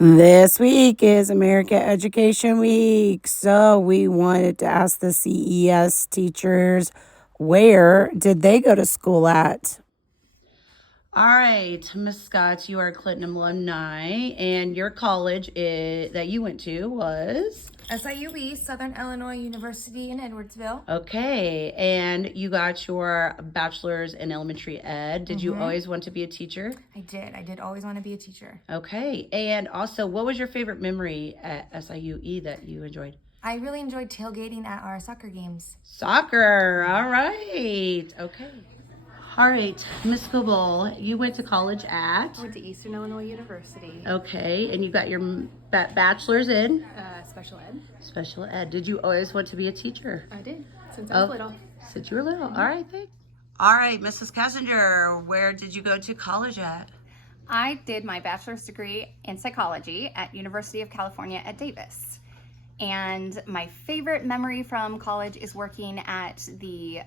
This week is America Education Week, so we wanted to ask the CES teachers where did they go to school at? All right, Miss Scott, you are a Clinton alumni, and your college that you went to was? SIUE, Southern Illinois University in Edwardsville. Okay, and you got your bachelor's in elementary ed. Did you always want to be a teacher? I did. I did always want to be a teacher. Okay, and also, what was your favorite memory at SIUE that you enjoyed? I really enjoyed tailgating at our soccer games. Soccer, all right, okay. All right, Miss Coble, you went to college at? I went to Eastern Illinois University. Okay, and you got your bachelor's in? Special ed. Special ed. Did you always want to be a teacher? I did, since I was little. Since you were little, all right, thanks. All right, Mrs. Kessinger, where did you go to college at? I did my bachelor's degree in psychology at University of California at Davis. And my favorite memory from college is working at the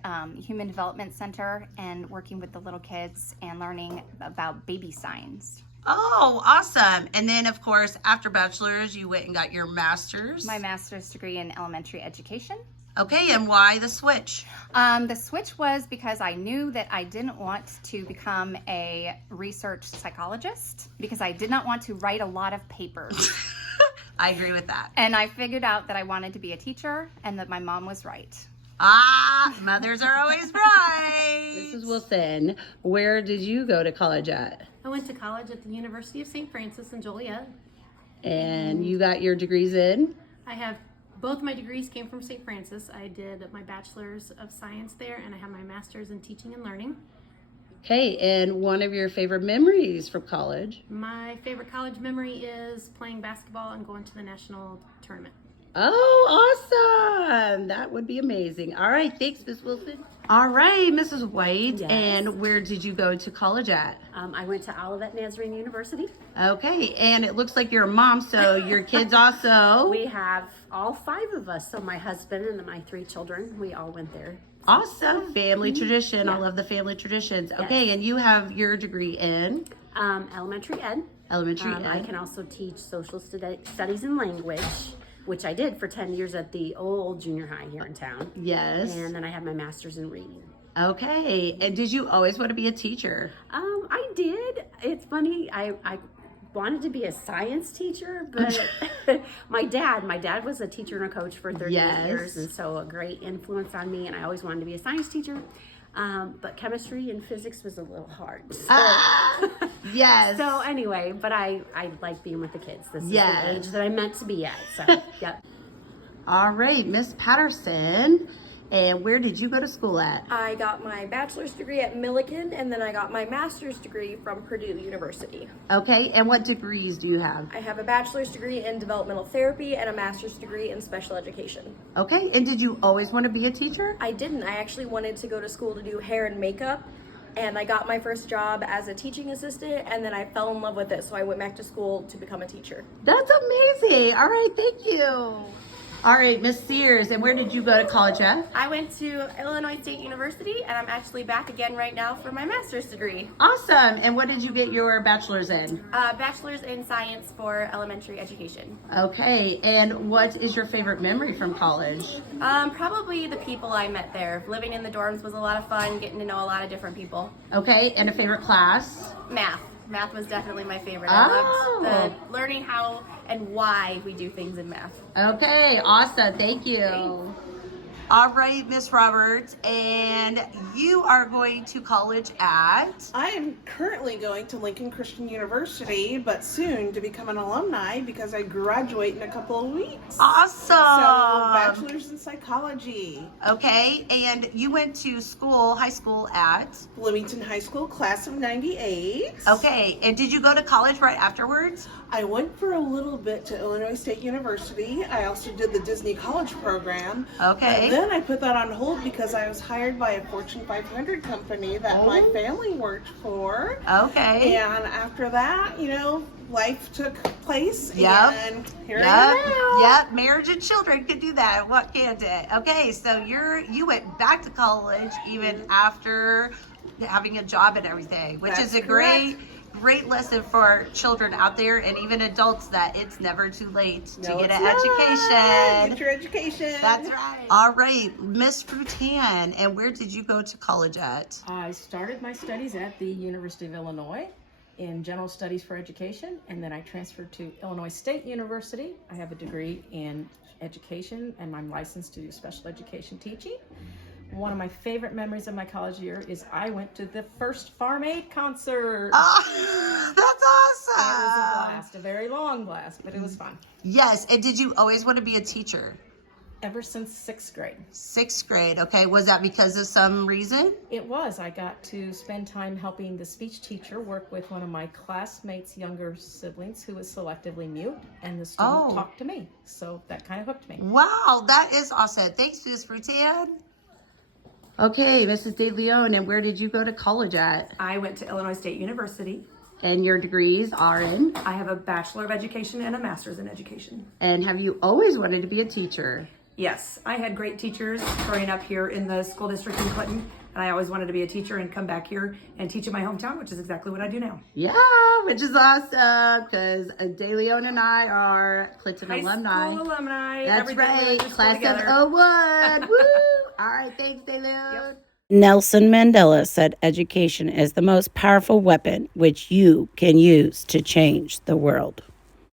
Human Development Center and working with the little kids and learning about baby signs. Oh, awesome. And then, of course, after bachelor's, you went and got your master's. My master's degree in elementary education. Okay, and why the switch? The switch was because I knew that I didn't want to become a research psychologist because I did not want to write a lot of papers. I agree with that. And I figured out that I wanted to be a teacher and that my mom was right. Ah, mothers are always right. Mrs. Wilson, where did you go to college at? I went to college at the University of St. Francis in Joliet. And you got your degrees in? I have both my degrees came from St. Francis. I did my bachelor's of science there, and I have my master's in teaching and learning. Okay, and one of your favorite memories from college? My favorite college memory is playing basketball and going to the national tournament. Oh, awesome. That would be amazing. All right, thanks, Miss Wilson. All right, Mrs. White, Yes. and where did you go to college at? I went to Olivet Nazarene University. Okay, and it looks like you're a mom, so your kids also. We have all 5 of us, so my husband and my 3 children, we all went there. Awesome. Family tradition. I love the family traditions. Okay, and you have your degree in? Elementary ed. Elementary ed. I can also teach social studies and language, which I did for 10 years at the old junior high here in town. Yes. And then I have my master's in reading. Okay, and did you always want to be a teacher? I did. It's funny. I wanted to be a science teacher, but my dad was a teacher and a coach for 38 Yes. years, and so a great influence on me, and I always wanted to be a science teacher. But chemistry and physics was a little hard. So, Yes. so anyway, but I like being with the kids. This is Yes. the age that I meant to be at. So, yep. All right, Miss Patterson, and where did you go to school at? I got my bachelor's degree at Millikan, and then I got my master's degree from Purdue University. Okay, and what degrees do you have? I have a bachelor's degree in developmental therapy and a master's degree in special education. Okay, and did you always want to be a teacher? I didn't. I actually wanted to go to school to do hair and makeup, and I got my first job as a teaching assistant, and then I fell in love with it, so I went back to school to become a teacher. That's amazing. All right, thank you. All right, Miss Sears, and where did you go to college at? I went to Illinois State University, and I'm actually back again right now for my master's degree. Awesome. And what did you get your bachelor's in? Bachelor's in science for elementary education. Okay, and what is your favorite memory from college? Probably the people I met there. Living in the dorms was a lot of fun, getting to know a lot of different people. Okay, and a favorite class? Math. Math was definitely my favorite. Oh. I loved the learning how and why we do things in math. Okay, awesome. Thank you. Thanks. All right, Miss Roberts, and you are going to college at? I am currently going to Lincoln Christian University, but soon to become an alumni because I graduate in a couple of weeks. Awesome. So, bachelor's in psychology. Okay, and you went to school, high school at? Bloomington High School, class of 98. Okay, and did you go to college right afterwards? I went for a little bit to Illinois State University. I also did the Disney College program. Okay. But then I put that on hold because I was hired by a Fortune 500 company that my family worked for. Okay. And after that, life took place. Yep. And here I am now. Yep, marriage and children could do that. What can't it? Okay, so you went back to college even after having a job and everything, which That's is a great great lesson for children out there and even adults that it's never too late to No, get it's an not. education. Get your education. That's right. All right, Miss Frutan, and where did you go to college at? I started my studies at the University of Illinois in General Studies for Education, and then I transferred to Illinois State University. I have a degree in education, and I'm licensed to do special education teaching. One of my favorite memories of my college year is I went to the first Farm Aid concert. Oh, that's It was a awesome. blast, a very long blast, but it was fun. Yes, and did you always want to be a teacher? Ever since 6th grade. 6th grade, okay. Was that because of some reason? It was. I got to spend time helping the speech teacher work with one of my classmates' younger siblings who was selectively mute, and the student talked to me. So that kind of hooked me. Wow, that is awesome. Thanks, Miss Frutan. Okay, Mrs. De Leon, and where did you go to college at? I went to Illinois State University. And your degrees are in? I have a Bachelor of Education and a Master's in Education. And have you always wanted to be a teacher? Yes, I had great teachers growing up here in the school district in Clinton, and I always wanted to be a teacher and come back here and teach in my hometown, which is exactly what I do now. Yeah, which is awesome because De Leon and I are Clinton alumni. School alumni. That's everything we went right, to school class together. of 01. Woo! All right, thanks, De Leon. Nelson Mandela said education is the most powerful weapon which you can use to change the world.